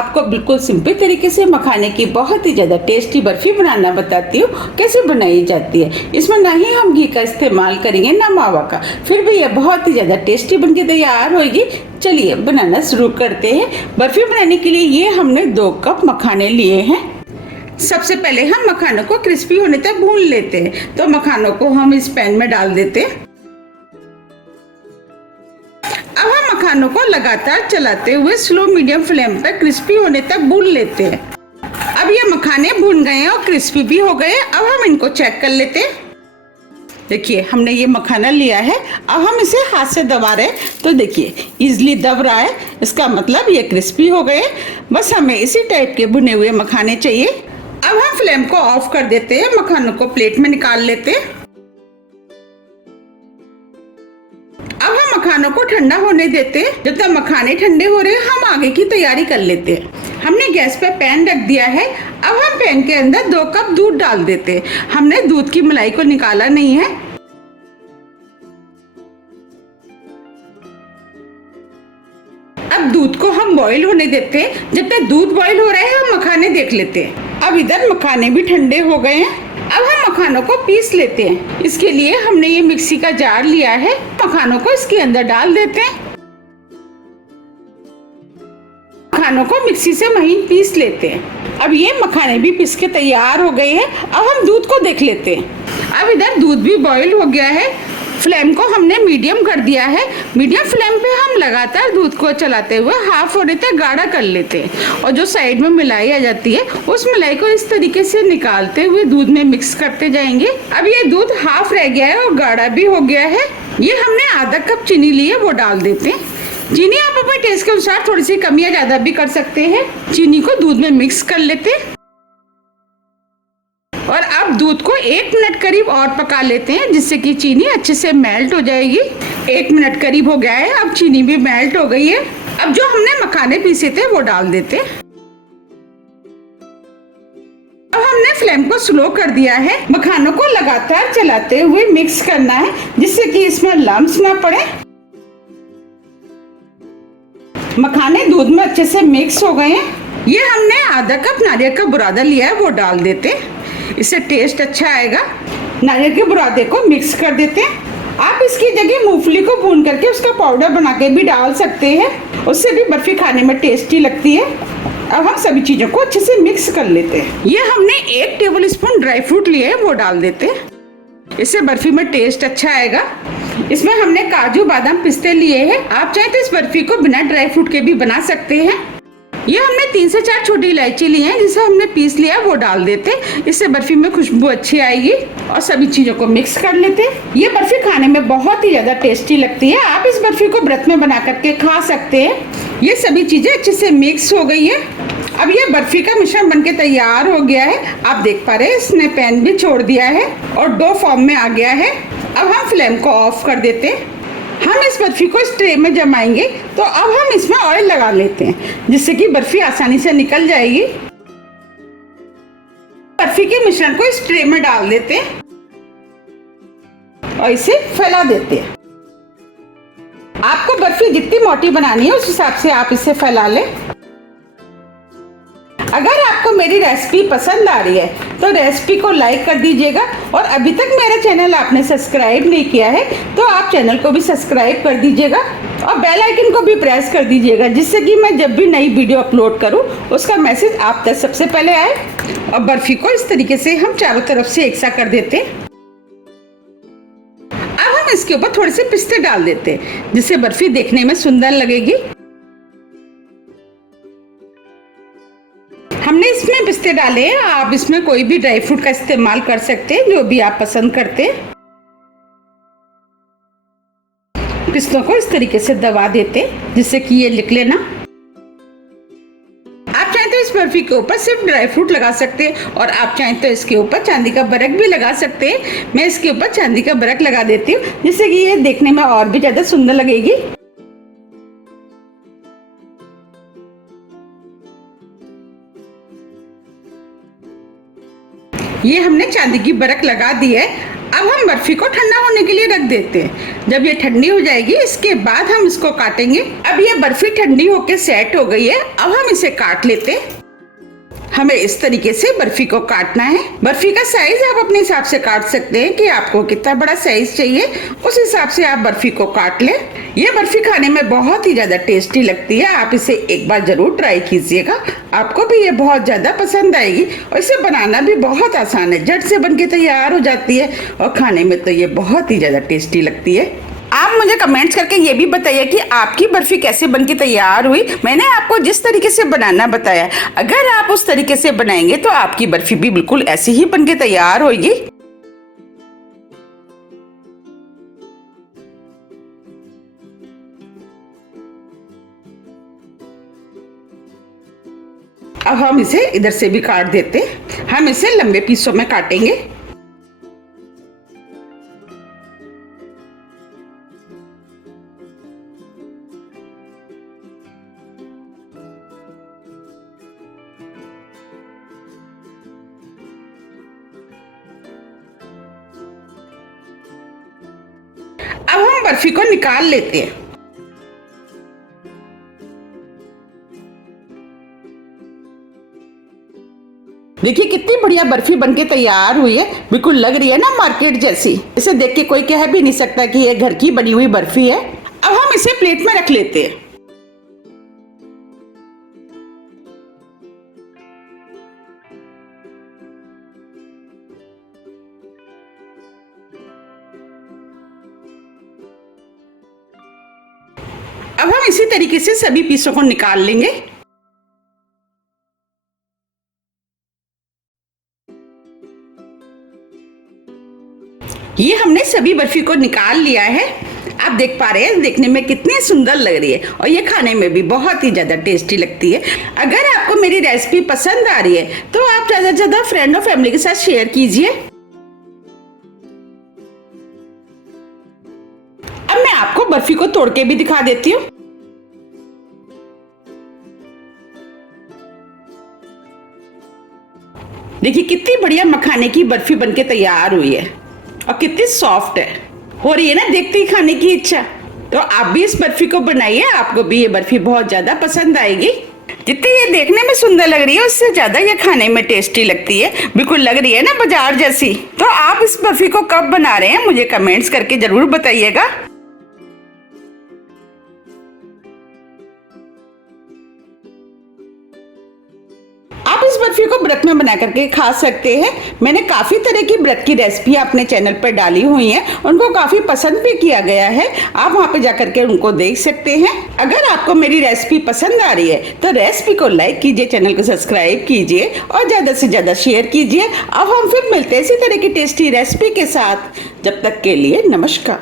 आपको बिल्कुल सिंपल तरीके से मखाने की बहुत ही ज़्यादा टेस्टी बर्फी बनाना बताती हूँ कैसे बनाई जाती है। इसमें ना ही हम घी का इस्तेमाल करेंगे ना मावा का, फिर भी ये बहुत ही ज़्यादा टेस्टी बनके तैयार होगी। चलिए बनाना शुरू करते हैं। बर्फी बनाने के लिए ये हमने 2 कप मखाने लिए हैं। सबसे पहले हम मखानों को क्रिस्पी होने तक भून लेते हैं। तो मखानों को हम इस पैन में डाल देते हैं। अब हम मखानों को लगातार चलाते हुए स्लो मीडियम फ्लेम पर क्रिस्पी होने तक भून लेते हैं। अब ये मखाने भून गए हैं और क्रिस्पी भी हो गए। अब हम इनको चेक कर लेते हैं। देखिए हमने ये मखाना लिया है। अब हम इसे हाथ से दबा रहे हैं तो देखिए इजीली दब रहा है, इसका मतलब ये क्रिस्पी हो गए। बस हमें इसी टाइप के भुने हुए मखाने चाहिए। अब हम फ्लेम को ऑफ कर देते हैं, मखानों को प्लेट में निकाल लेते हैं। अब हम मखानों को ठंडा होने देते हैं। जब तक मखाने ठंडे हो रहे हैं हम आगे की तैयारी कर लेते हैं। हमने गैस पे पैन रख दिया है। अब हम पैन के अंदर 2 कप दूध डाल देते हैं। हमने दूध की मलाई को निकाला नहीं है। अब दूध को हम बॉईल होने देते हैं। जब तक दूध बॉईल हो रहा है हम मखाने देख लेते हैं। अब इधर मखाने भी ठंडे हो गए हैं। अब हम मखानों को पीस लेते हैं। इसके लिए हमने ये मिक्सी का जार लिया है। मखानों को इसके अंदर डाल देते हैं। मखानों को मिक्सी से महीन पीस लेते हैं। अब ये मखाने भी पीस के तैयार हो गए हैं। अब हम दूध को देख लेते हैं। अब इधर दूध भी बॉईल हो गया है। फ्लेम को हमने मीडियम कर दिया है। मीडियम फ्लेम पे हम लगातार दूध को चलाते हुए हाफ होने तक गाढ़ा कर लेते हैं। और जो साइड में मलाई आ जाती है उस मलाई को इस तरीके से निकालते हुए दूध में मिक्स करते जाएंगे। अब ये दूध हाफ रह गया है और गाढ़ा भी हो गया है। ये हमने आधा कप चीनी ली है, वो डाल देते हैं। चीनी आप अपने टेस्ट के अनुसार थोड़ी सी कम या ज्यादा भी कर सकते हैं। चीनी को दूध में मिक्स कर लेते हैं और अब दूध को 1 मिनट करीब और पका लेते हैं, जिससे कि चीनी अच्छे से मेल्ट हो जाएगी। 1 मिनट करीब हो गया है। अब चीनी भी मेल्ट हो गई है। अब जो हमने मखाने पीसे थे वो डाल देते हैं। अब हमने फ्लेम को स्लो कर दिया है। मखानों को लगातार चलाते हुए मिक्स करना है, जिससे कि इसमें लम्स ना पड़े। मखाने दूध में अच्छे से मिक्स हो गए हैं। ये हमने आधा कप नारियल का बुरादा लिया है, वो डाल देते हैं। इससे टेस्ट अच्छा आएगा। नारियल के बुरादे को मिक्स कर देते हैं। आप इसकी जगह मूंगफली को भून करके उसका पाउडर बना के भी डाल सकते हैं, उससे भी बर्फी खाने में टेस्टी लगती है। अब हम सभी चीजों को अच्छे से मिक्स कर लेते हैं। ये हमने 1 टेबल स्पून ड्राई फ्रूट लिए है, वो डाल देते हैं। इससे बर्फी में टेस्ट अच्छा आएगा। इसमें हमने काजू बादाम पिस्ते लिए हैं। आप चाहे तो इस बर्फी को बिना ड्राई फ्रूट के भी बना सकते हैं। ये हमने 3 से 4 छोटी इलायची ली हैं, जिसे हमने पीस लिया, वो डाल देते। इससे बर्फी में खुशबू अच्छी आएगी। और सभी चीजों को मिक्स कर लेते। ये बर्फी खाने में बहुत ही ज्यादा टेस्टी लगती है। आप इस बर्फी को व्रत में बना करके खा सकते हैं। ये सभी चीजें अच्छे से मिक्स हो गई है। अब ये बर्फी का मिश्रण बनके तैयार हो गया है। आप देख पा रहे हैं इसने पैन भी छोड़ दिया है और डो फॉर्म में आ गया है। अब हम फ्लेम को ऑफ कर देते हैं। हम इस बर्फी को इस ट्रे में जमाएंगे। तो अब हम इसमें ऑयल लगा लेते हैं, जिससे कि बर्फी आसानी से निकल जाएगी। बर्फी के मिश्रण को इस ट्रे में डाल देते हैं और इसे फैला देते हैं। आपको बर्फी जितनी मोटी बनानी है उस हिसाब से आप इसे फैला लें। अगर आपको मेरी रेसिपी पसंद आ रही है तो रेसिपी को लाइक कर दीजिएगा। और अभी तक मेरा चैनल आपने सब्सक्राइब नहीं किया है तो आप चैनल को भी सब्सक्राइब कर दीजिएगा और बेल आइकन को भी प्रेस कर दीजिएगा, जिससे कि मैं जब भी नई वीडियो अपलोड करूं उसका मैसेज आप तक सबसे पहले आए। और बर्फी को इस तरीके से हम चारों तरफ से एक सा कर देते हैं। अब हम इसके ऊपर थोड़े से पिस्ते डाल देते हैं, जिससे बर्फी देखने में सुंदर लगेगी। हमने इसमें पिस्ते डाले हैं। आप इसमें कोई भी ड्राई फ्रूट का इस्तेमाल कर सकते हैं, जो भी आप पसंद करते हैं। पिस्तों को इस तरीके से दबा देते हैं, जिससे कि ये निकले ना। आप चाहें तो इस बर्फी के ऊपर सिर्फ ड्राई फ्रूट लगा सकते हैं और आप चाहें तो इसके ऊपर चांदी का बरक भी लगा सकते हैं। मैं इसके ऊपर चांदी का बरक लगा देती हूँ, जिससे कि ये देखने में और भी ज्यादा सुंदर लगेगी। ये हमने चांदी की बरक लगा दी है। अब हम बर्फी को ठंडा होने के लिए रख देते हैं। जब ये ठंडी हो जाएगी इसके बाद हम इसको काटेंगे। अब ये बर्फी ठंडी होके सेट हो गई है। अब हम इसे काट लेते हैं। हमें इस तरीके से बर्फी को काटना है। बर्फी का साइज आप अपने हिसाब से काट सकते हैं कि आपको कितना बड़ा साइज चाहिए, उस हिसाब से आप बर्फी को काट लें। ये बर्फी खाने में बहुत ही ज्यादा टेस्टी लगती है। आप इसे एक बार जरूर ट्राई कीजिएगा, आपको भी ये बहुत ज्यादा पसंद आएगी। और इसे बनाना भी बहुत आसान है, झट से बनके तैयार हो जाती है और खाने में तो ये बहुत ही ज्यादा टेस्टी लगती है। आप मुझे कमेंट्स करके ये भी बताइए कि आपकी बर्फी कैसे बनके तैयार हुई। मैंने आपको जिस तरीके से बनाना बताया, अगर आप उस तरीके से बनाएंगे तो आपकी बर्फी भी बिल्कुल ऐसी ही बनके तैयार होगी। अब हम इसे इधर से भी काट देते। हम इसे लंबे पीसों में काटेंगे। अब हम बर्फी को निकाल लेते हैं। देखिए कितनी बढ़िया बर्फी बनके तैयार हुई है, बिल्कुल लग रही है ना मार्केट जैसी। इसे देख के कोई कह भी नहीं सकता कि ये घर की बनी हुई बर्फी है। अब हम इसे प्लेट में रख लेते हैं। अब हम इसी तरीके से सभी पीसों को निकाल लेंगे। ये हमने सभी बर्फी को निकाल लिया है। आप देख पा रहे हैं देखने में कितनी सुंदर लग रही है और ये खाने में भी बहुत ही ज्यादा टेस्टी लगती है। अगर आपको मेरी रेसिपी पसंद आ रही है तो आप ज्यादा से ज्यादा फ्रेंड और फैमिली के साथ शेयर कीजिए। अब मैं आपको बर्फी को तोड़ के भी दिखा देती हूँ। देखिए कितनी बढ़िया मखाने की बर्फी बनके तैयार हुई है और कितनी सॉफ्ट है। हो रही है ना देखते ही खाने की इच्छा। तो आप भी इस बर्फी को बनाइए, आपको भी ये बर्फी बहुत ज्यादा पसंद आएगी। जितनी ये देखने में सुंदर लग रही है उससे ज्यादा ये खाने में टेस्टी लगती है। बिल्कुल लग रही है ना बाजार जैसी। तो आप इस बर्फी को कब बना रहे हैं मुझे कमेंट्स करके जरूर बताइएगा। आप इस बर्फी को व्रत में बना करके खा सकते हैं। मैंने काफी तरह की व्रत की रेसिपी अपने चैनल पर डाली हुई हैं, उनको काफी पसंद भी किया गया है। आप वहां पे जाकर के उनको देख सकते हैं। अगर आपको मेरी रेसिपी पसंद आ रही है तो रेसिपी को लाइक कीजिए, चैनल को सब्सक्राइब कीजिए और ज्यादा से ज्यादा शेयर कीजिए। अब हम फिर मिलते हैं इसी तरह की टेस्टी रेसिपी के साथ। जब तक के लिए नमस्कार।